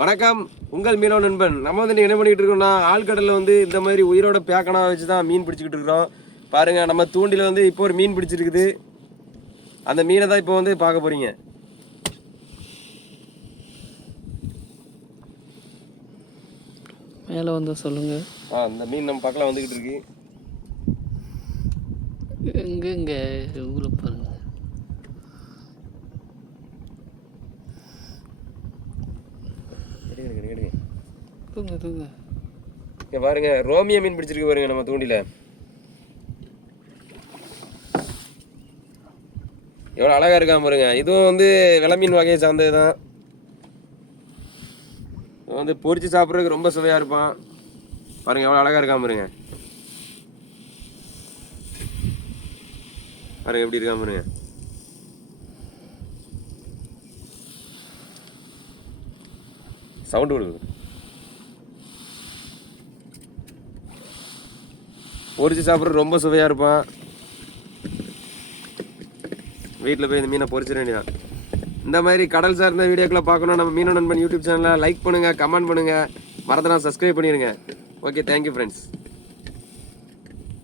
வணக்கம், உங்கள் மீனவ நண்பன். நம்ம வந்து என்ன பண்ணிட்டு இருக்கோம்னா, ஆழ்கடலில் வந்து இந்த மாதிரி உயிரோட பேக்கனா வச்சு தான் மீன் பிடிச்சிக்கிட்டு இருக்கிறோம். பாருங்க, நம்ம தூண்டில வந்து இப்போ ஒரு மீன் பிடிச்சிருக்குது. அந்த மீனை தான் இப்போ வந்து பார்க்க போறீங்க. மேலே வந்து சொல்லுங்க. இந்த மீன் நம்ம பக்கத்தில் வந்துக்கிட்டு இருக்கு. எங்கெங்க உள்ள பாருங்க. தூங்க தூங்க. இங்க பாருங்க, ரோமியோ மீன் பிடிச்சிருக்கு பாருங்க நம்ம தூண்டில. எவ்வளோ அழகா இருக்காம பாருங்க. இதுவும் வந்து விலை மீன் வகையை சார்ந்தது தான். வந்து பொரிச்சு சாப்பிட்றதுக்கு ரொம்ப சுவையா இருப்பான். பாருங்க எவ்வளோ அழகா இருக்காம பாருங்க. பாருங்க எப்படி இருக்காம பாருங்க. சவுண்டு கொடுக்குது. பொரிச்சு சாப்பிட்றது ரொம்ப சுவையா இருப்பான். வீட்டில் போய் இந்த மீனை பொரிச்சிட வேண்டியதான். இந்த மாதிரி கடல் சார்ந்த வீடியோக்களை பார்க்கணும் நம்ம மீனவ நண்பன் யூடியூப் சேனலை லைக் பண்ணுங்கள், கமெண்ட் பண்ணுங்கள், மறந்துடாம சப்ஸ்கிரைப் பண்ணிடுங்க. Okay, thank you friends.